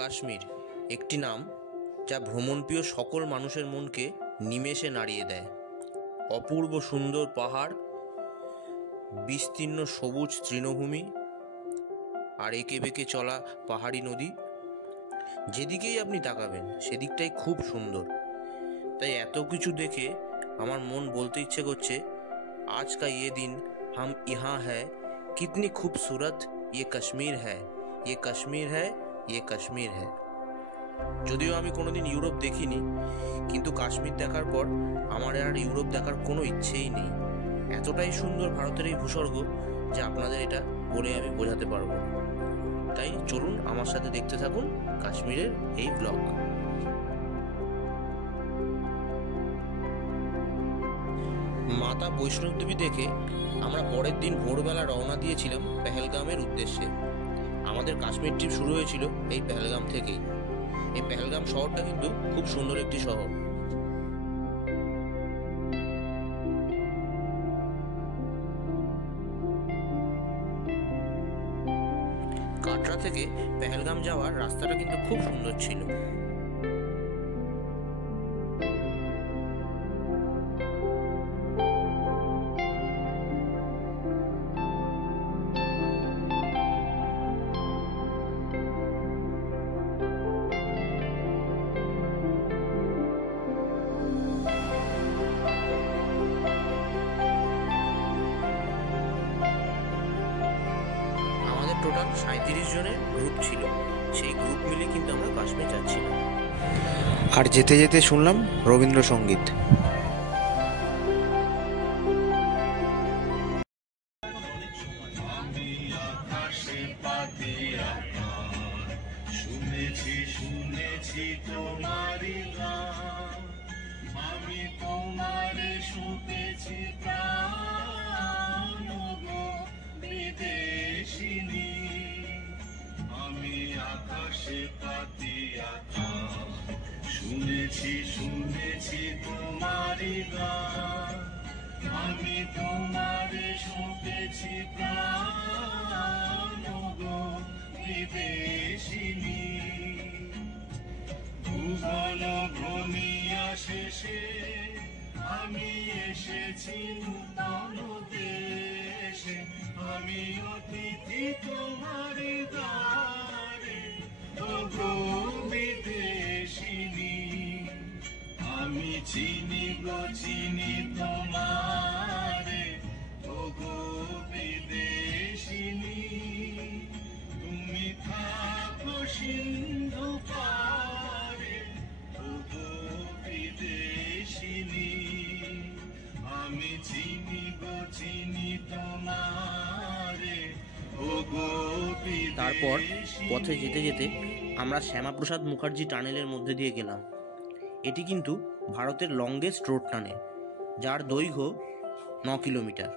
কাশ্মীর একটি নাম যা ভ্রমণপ্রিয় সকল মানুষের মনকে নিমেষে নাড়িয়ে দেয়। অপূর্ব সুন্দর পাহাড়, বিস্তীর্ণ সবুজ তৃণভূমি আর এঁকে বেঁকে চলা পাহাড়ি নদী, যেদিকেই আপনি তাকাবেন সেদিকটাই খুব সুন্দর। তাই এত কিছু দেখে আমার মন বলতে ইচ্ছে করছে, আজ কা ইয়ে দিন হাম ইহা হ্যায়, কিতনি খুবসুরত ইয়ে কাশ্মীর হ্যায়, ইয়ে কাশ্মীর হ্যায়, ইয়ে কাশ্মীর হ্যায়। যদিও আমি কোনোদিন ইউরোপ দেখিনি, কিন্তু কাশ্মীর দেখার পর আমার আর ইউরোপ দেখার কোনো ইচ্ছেই নেই। এতটাই সুন্দর ভারতের এই ভূস্বর্গ যে আপনাদের এটা বলে আমি বোঝাতে পারবো। তাই চলুন আমার সাথে দেখতে থাকুন কাশ্মীরের এই ব্লগ। মাতা বৈষ্ণব দেবী দেখে আমরা পরের দিন ভোরবেলা রওনা দিয়েছিলাম পেহেলগামের উদ্দেশ্যে। আমাদের কাশ্মীর ট্রিপ শুরু হয়েছিল এই পেহেলগাম থেকেই। এই পেহেলগাম শহরটা কিন্তু খুব সুন্দর একটি শহর। কাটরা থেকে পেহেলগাম যাওয়ার রাস্তাটা কিন্তু খুব সুন্দর ছিল। টোটাল 37 জনের গ্রুপ ছিল। সেই গ্রুপ মিলে কিন্তু আমরা কাশ্মীর যাচ্ছিলাম। আর যেতে যেতে শুনলাম রবীন্দ্রসঙ্গীত। শুনেছি তোমারি গান, আমি তোমারে শুনেছি প্রাণ গো বিদেশিনী, আমি আকাশে পাতিয়া শুনেছি তোমারি গান, আমি তোমারে শুনেছি প্রাণ গো বিদেশিনী। ভুবন ভ্রমিয়া শেষে আমি এসেছি নূতন দেশে, আমি অতিথি তোমার দ্বারে ওগো বিদেশিনী, আমি চিনি গো চিনি তোমারে ওগো বিদেশিনী, তুমি থাকো সিন্ধু পারে ওগো বিদেশিনী, আমি চিনি গো চিনি তোমারে ওগো বিদেশিনী। তারপর পথে যেতে যেতে আমরা শ্যামাপ্রসাদ মুখার্জি টানেলের মধ্যে দিয়ে গেলাম। এটি কিন্তু ভারতের লংগেস্ট রোড টানেল, যার দৈর্ঘ্য 9 কিলোমিটার।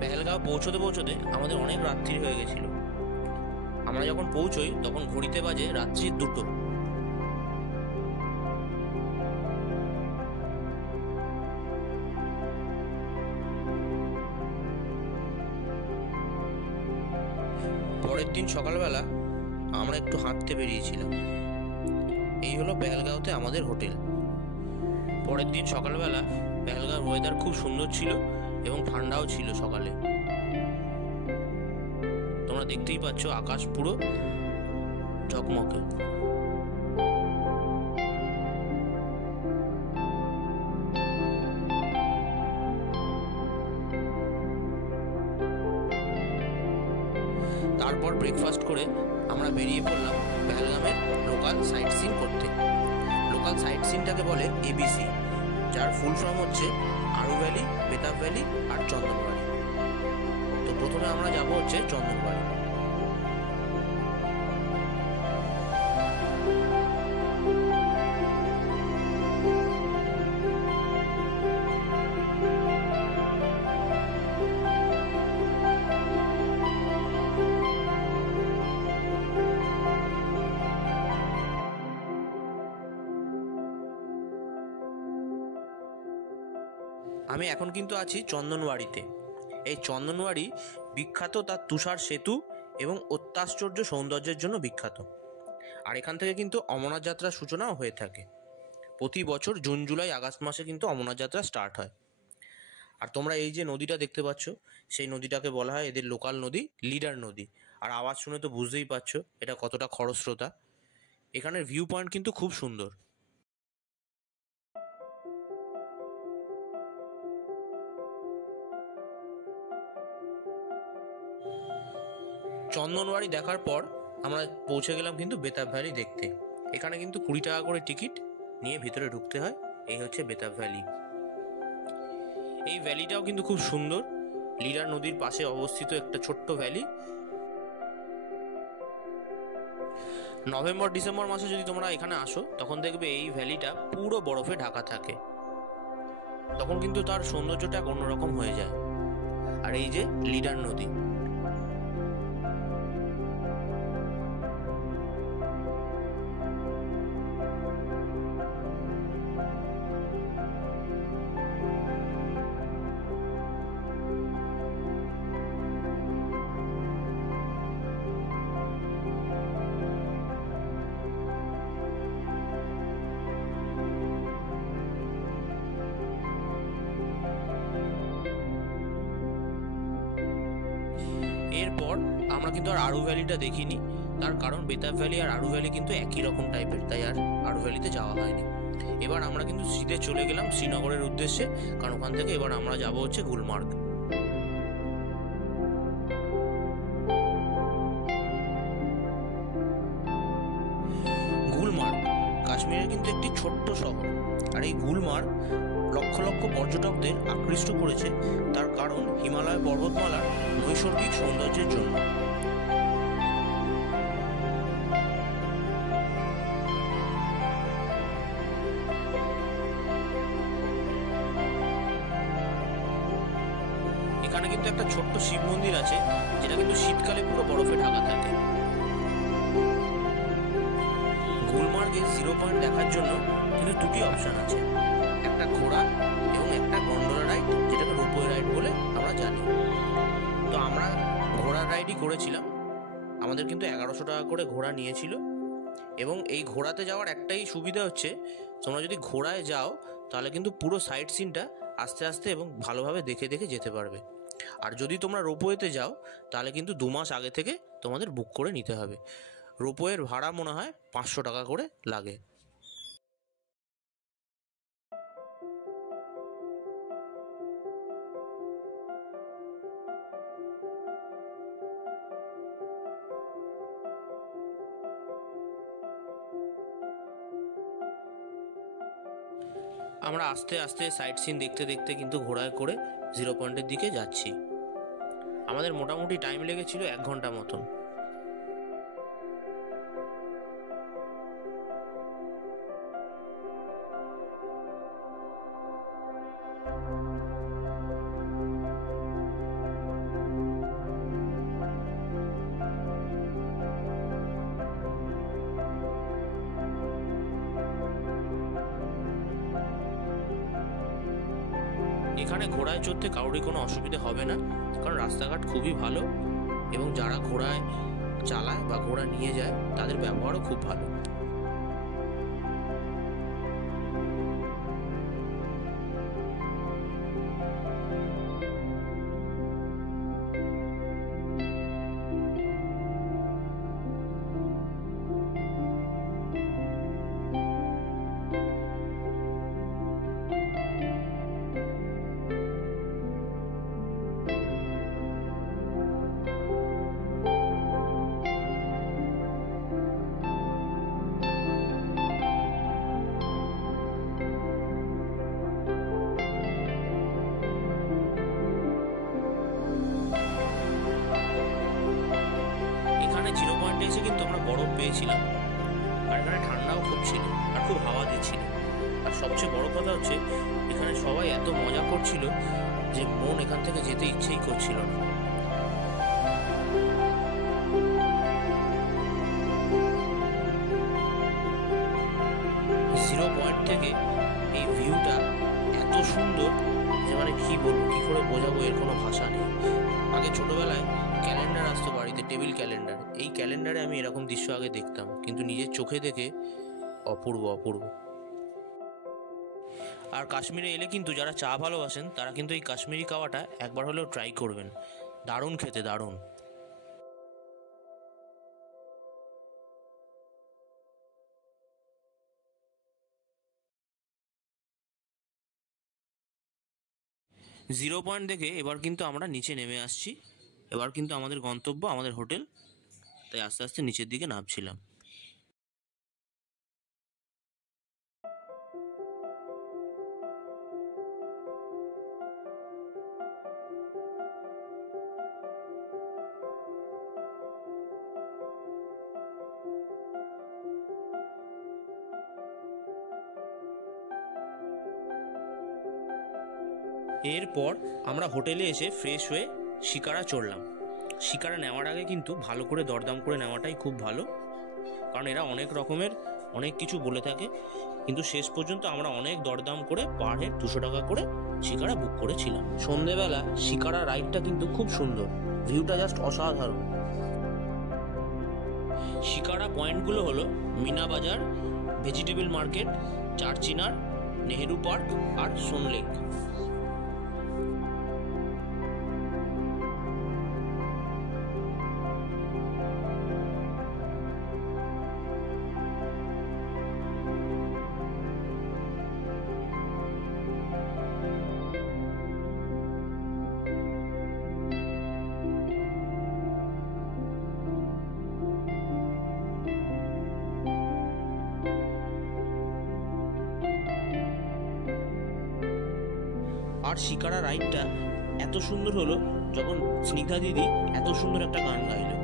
পেহেলগাঁও পৌঁছতে পৌঁছতে আমাদের অনেক রাত্রি হয়ে গেছিল। আমরা যখন পৌঁছই তখন ঘড়িতে বাজে রাত্রি 2টো। পরের দিন সকালবেলা আমরা একটু হাঁটতে বেরিয়েছিলাম। এই হলো পেহেলগাঁওতে আমাদের হোটেল। পরের দিন সকালবেলা পেহেলগাঁওর ওয়েদার খুব সুন্দর ছিল এবং ঠান্ডাও ছিল সকালে। তোমরা দেখতেই পাচ্ছ আকাশ পুরো ঝকমকে। তারপর ব্রেকফাস্ট করে আমরা বেরিয়ে পড়লাম পেহেলগামের লোকাল সাইট সিন করতে। লোকাল সাইট সিনটাকে বলে ABC, যার ফুল ফর্ম হচ্ছে আরু ভ্যালি, বেতাব ভ্যালি আর চন্দনবাড়ি। তো প্রথমে আমরা যাব হচ্ছে চন্দনবাড়ি। আমি এখন কিন্তু আছি চন্দনবাড়িতে। এই চন্দনবাড়ি বিখ্যাত তার তুষার সেতু এবং অত্যাশ্চর্য সৌন্দর্যের জন্য বিখ্যাত। আর এখান থেকে কিন্তু অমরনাথ যাত্রার সূচনাও হয়ে থাকে। প্রতি বছর জুন জুলাই আগস্ট মাসে কিন্তু অমরনাথ যাত্রা স্টার্ট হয়। আর তোমরা এই যে নদীটা দেখতে পাচ্ছ, সেই নদীটাকে বলা হয় এদের লোকাল নদী লিডার নদী। আর আওয়াজ শুনে তো বুঝতেই পারছো এটা কতটা খরস্রোতা। এখানের ভিউ পয়েন্ট কিন্তু খুব সুন্দর। চন্দনবাড়ি দেখার পর আমরা পৌঁছে গেলাম কিন্তু বেতাব ভ্যালি দেখতে। এখানে কিন্তু 20 টাকা করে টিকিট নিয়ে ভিতরে ঢুকতে হয়। এই হচ্ছে বেতাব ভ্যালি। এই ভ্যালিটাও কিন্তু খুব সুন্দর। লিডার নদীর পাশে অবস্থিত একটা ছোট্ট ভ্যালি। নভেম্বর ডিসেম্বর মাসে যদি তোমরা এখানে আসো তখন দেখবে এই ভ্যালিটা পুরো বরফে ঢাকা থাকে। তখন কিন্তু তার সৌন্দর্যটা এক অন্যরকম হয়ে যায়। আর এই যে লিডার নদী, এরপর আমরা কিন্তু আর আরু ভ্যালিটা দেখিনি। তার কারণ বেতাব ভ্যালি আর আরু ভ্যালি কিন্তু একই রকম টাইপের, তাই আর আরু ভ্যালিতে যাওয়া হয়নি। এবার আমরা কিন্তু সিধে চলে গেলাম শ্রীনগরের উদ্দেশ্যে, কারণ ওখান থেকে এবার আমরা যাব হচ্ছে গুলমার্গ। গুলমার্গ কাশ্মীরের কিন্তু একটি ছোট্ট শহর। আর এই গুলমার্গ লক্ষ লক্ষ পর্যটকদের আকৃষ্ট করেছে, তার কারণ হিমালয় পর্বতমালার নৈসর্গিক সৌন্দর্যের জন্য। এখানে কিন্তু একটা ছোট্ট শিব মন্দির আছে, যেটা কিন্তু শীতকালে পুরো বরফে ঢাকা থাকে। গুলমার্গে 0 পয়েন্ট দেখার জন্য কিন্তু 2টি অপশন আছে, একটা ঘোড়া এবং একটা গন্ডোলা রাইড, যেটাকে রোপওয়ে রাইড বলে আমরা জানি। তো আমরা ঘোড়ার রাইডই করেছিলাম। আমাদের কিন্তু 1100 টাকা করে ঘোড়া নিয়েছিল। এবং এই ঘোড়াতে যাওয়ার একটাই সুবিধা হচ্ছে, তোমরা যদি ঘোড়ায় যাও তাহলে কিন্তু পুরো সাইট সিনটা আস্তে আস্তে এবং ভালোভাবে দেখে দেখে যেতে পারবে। আর যদি তোমরা রোপওয়েতে যাও তাহলে কিন্তু 2 মাস আগে থেকে তোমাদের বুক করে নিতে হবে। রোপওয়ের ভাড়া মনে হয় 500 টাকা করে লাগে। আমরা আস্তে আস্তে সাইট সিন দেখতে দেখতে কিন্তু ঘোড়ায় করে 0 পয়েন্টের দিকে যাচ্ছি। আমাদের মোটামুটি টাইম লেগেছিল 1 ঘন্টা মতন। এখানে ঘোড়ায় চড়তে কারোরই কোনো অসুবিধে হবে না, কারণ রাস্তাঘাট খুবই ভালো এবং যারা ঘোড়ায় চালায় বা ঘোড়া নিয়ে যায় তাদের ব্যবহারও খুব ভালো। হোটেলে এসে কিন্তু আমরা বরফ পেয়েছিলাম, আর এখানে ঠান্ডাও খুব ছিল আর খুব হাওয়া দিচ্ছিল। আর সবচেয়ে বড় কথা হচ্ছে এখানে সবাই এত মজা করছিল যে মন এখান থেকে যেতে ইচ্ছেই করছিল না। জিরো পয়েন্ট থেকে এই ভিউটা এত সুন্দর যে মানে কি বলবো, কি করে বোঝাবো, এর কোনো ভাষা নেই। আগে ছোটবেলায় ক্যালেন্ডার আসতো বাড়িতে, টেবিল ক্যালেন্ডার, এই ক্যালেন্ডারে আমি এরকম দৃশ্য আগে দেখতাম, কিন্তু নিজের চোখে দেখে অপূর্ব অপূর্ব। আর কাশ্মীরে এলে কিন্তু যারা চা ভালোবাসেন তারা কিন্তু এই কাশ্মীরি কাওয়াটা একবার হলেও ট্রাই করবেন, দারুণ খেতে, দারুণ। জিরো পয়েন্ট দেখে এবার কিন্তু আমরা নিচে নেমে আসছি। এবার কিন্তু আমাদের গন্তব্য আমাদের হোটেল, তাই আস্তে আস্তে নিচের দিকে নামছিলাম। এরপর আমরা হোটেলে এসে ফ্রেশ হয়ে শিকারা চড়লাম। শিকারা নেওয়ার আগে কিন্তু ভালো করে দরদাম করে নেওয়াটাই খুব ভালো, কারণ এরা অনেক রকমের অনেক কিছু বলে থাকে, কিন্তু শেষ পর্যন্ত আমরা অনেক দরদাম করে পার হেড 200 টাকা করে শিকারা বুক করেছিলাম। সন্ধেবেলা শিকারা রাইডটা কিন্তু খুব সুন্দর, ভিউটা জাস্ট অসাধারণ। শিকারা পয়েন্টগুলো হলো মিনা বাজার, ভেজিটেবল মার্কেট, চারচিনার, নেহেরু পার্ক আর সোনলেক। আর শিকারা রাইডটা এত সুন্দর হলো যখন স্নিগ্ধা দিদি এত সুন্দর একটা গান গাইলো।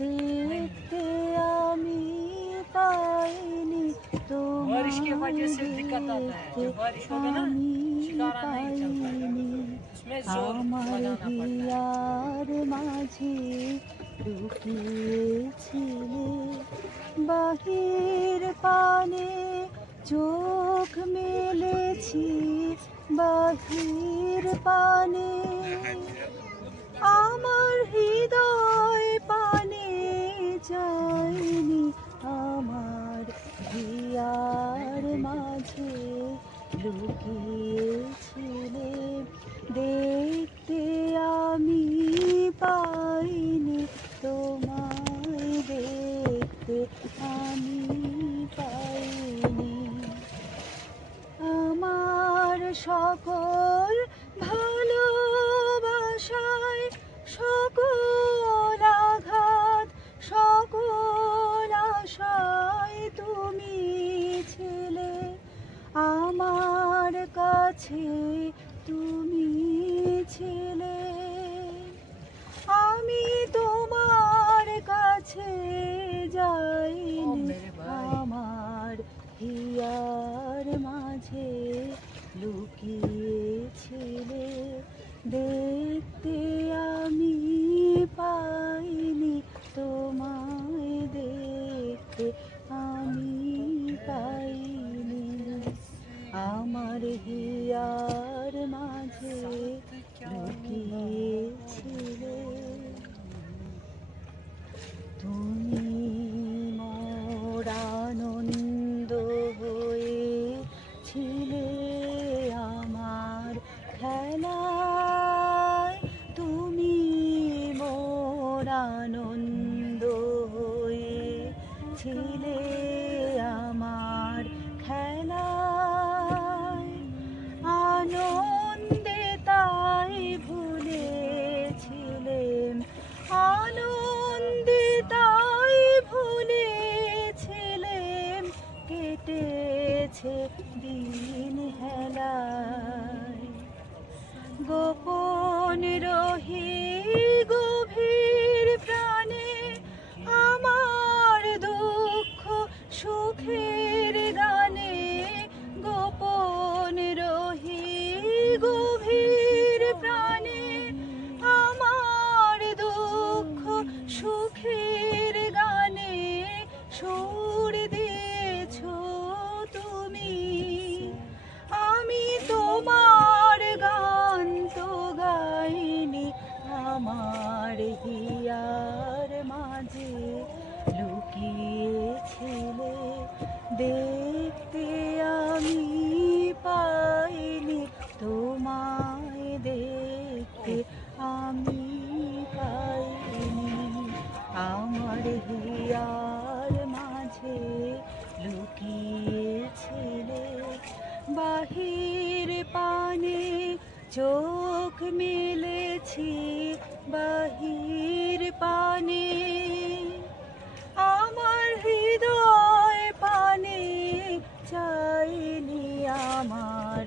দেখতে আমি পাইনি তোমার আমার হিয়ার মাঝে লুকিয়েছিলে, বাহির পানে চোখ মেলেছি, বাহির পানে আমার হৃদয় পানে যায়নি, আমার হিয়ার মাঝে লুকিয়েছিলে, দেখতে আমি পাইনি তোমায়, দেখতে আমি পাইনি। আমার সকল ভালোবাসায়, সকল আঘাত, সকল আশায় তুমি ছিলে, আমার কাছে তুমি ছিলে। আমি তোমার কাছে যাইনি, আমার হিয়ার মাঝে লুকিয়েছিলে, দেখতে আমি পাইনি তোমায়, দেখতে আমি পাইনি, আমার হিয়ার মাঝে লুকিয়েছিলে। তুমি মোর আনন্দ হয়েছিলে, আমার খেলায় তুমি মোর আনন্দ হয়েছিলে, আমার খেলায় আনন্দে তাই ভুলেছিলেন, আনন্দে তাই ভুলেছিলেন, কেটে চোখ মেলেছি বাহির পানে, আমার হৃদয় পানে চাইনি আমার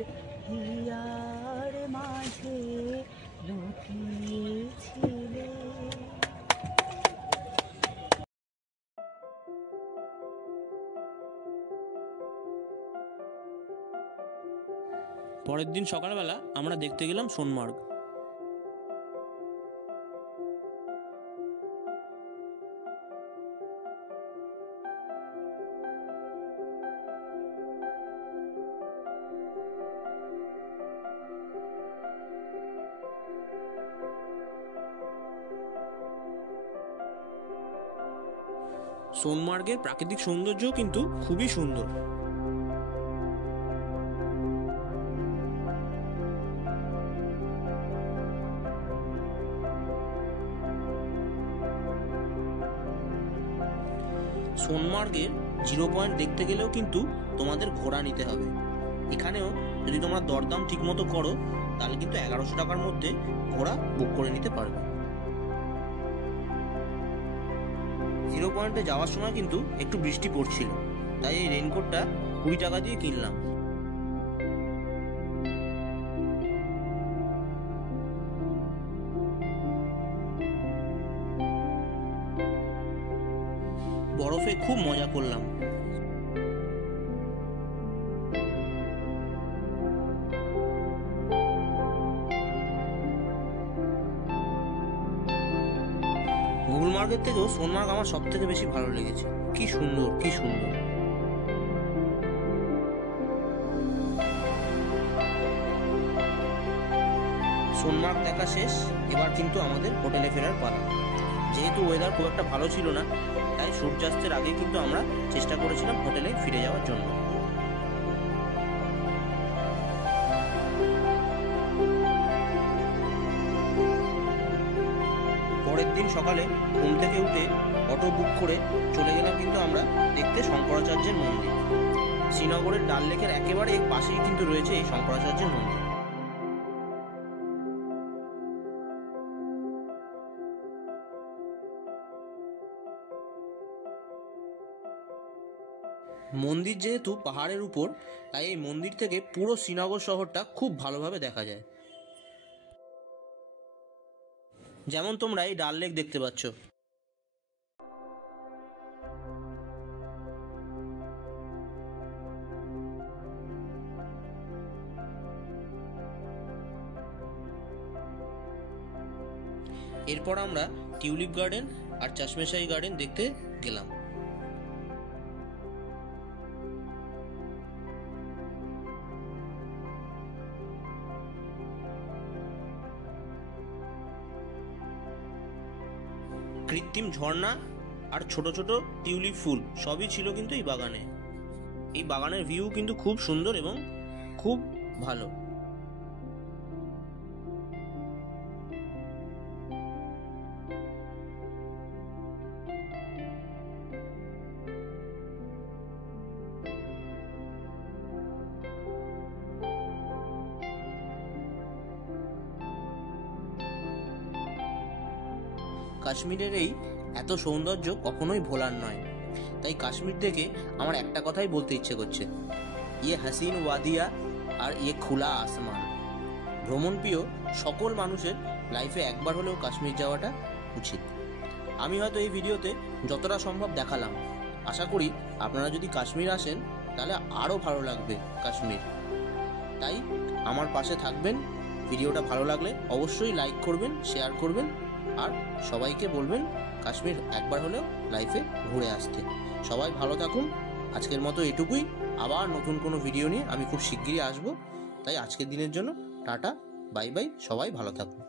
হিয়ার মাঝে লুকিয়েছিলে। পরের দিন সকালবেলা আমরা দেখতে গেলাম সোনমার্গ। সোনমার্গের প্রাকৃতিক সৌন্দর্যও কিন্তু খুবই সুন্দর। সোনমার্গের 0 পয়েন্ট দেখতে গেলেও কিন্তু তোমাদের ঘোড়া নিতে হবে। এখানেও যদি তোমরা দরদাম ঠিক মতো করো তাহলে কিন্তু 1100 টাকার মধ্যে ঘোড়া বুক করে নিতে পারবে। 0 পয়েন্টে যাওয়ার সময় কিন্তু একটু বৃষ্টি পড়ছিল, তাই এই রেইনকোটটা 20 টাকা দিয়ে কিনলাম। বরফে খুব মজা করলাম। গুলমার্গের থেকেও সোনমার্গ আমার সব থেকে বেশি ভালো লেগেছে। কি সুন্দর, কি সুন্দর। সোনমার্গ দেখা শেষ, এবার কিন্তু আমাদের হোটেলে ফেরার পালা। যেহেতু ওয়েদার খুব একটা ভালো ছিল না, তাই সূর্যাস্তের আগে কিন্তু আমরা চেষ্টা করেছিলাম হোটেলে ফিরে যাওয়ার জন্য। পরের দিন সকালে ঘুম থেকে উঠে অটো বুক করে চলে গেলাম কিন্তু আমরা দেখতে শঙ্করাচার্যের মন্দির। শ্রীনগরের ডাল লেকের একেবারে পাশেই কিন্তু রয়েছে এই শঙ্করাচার্যের মন্দির। মন্দির যেহেতু পাহাড়ের উপর, তাই এই মন্দির থেকে পুরো শ্রীনগর শহরটা খুব ভালোভাবে দেখা যায়। যেমন তোমরা এই ডাল লেক দেখতে পাচ্ছ। এরপর আমরা টিউলিপ গার্ডেন আর চশমেশাহী গার্ডেন দেখতে গেলাম। কৃত্রিম ঝর্ণা আর ছোট ছোট টিউলিপ ফুল সবই ছিল কিন্তু এই বাগানে। এই বাগানের ভিউ কিন্তু খুব সুন্দর এবং খুব ভালো। কাশ্মীরের এই এত সৌন্দর্য কখনোই ভোলার নয়, তাই কাশ্মীর দেখে আমার একটা কথাই বলতে ইচ্ছে করছে, ইয়ে হাসিন ওয়াদিয়া আর ইয়ে খোলা আসমান। ভ্রমণপ্রিয় সকল মানুষের লাইফে একবার হলেও কাশ্মীর যাওয়াটা উচিত। আমি হয়তো এই ভিডিওতে যতটা সম্ভব দেখালাম। আশা করি আপনারা যদি কাশ্মীর আসেন তাহলে আরও ভালো লাগবে কাশ্মীর। তাই আমার পাশে থাকবেন। ভিডিওটা ভালো লাগলে অবশ্যই লাইক করবেন, শেয়ার করবেন, আর সবাইকে বলবেন কাশ্মীর একবার হলেও লাইফে ঘুরে আসতে। সবাই ভালো থাকুন। আজকের মতো এটুকুই। আবার নতুন কোনো ভিডিও নিয়ে আমি খুব শিগগিরই আসবো। তাই আজকের দিনের জন্য টাটা, বাই বাই। সবাই ভালো থাকুন।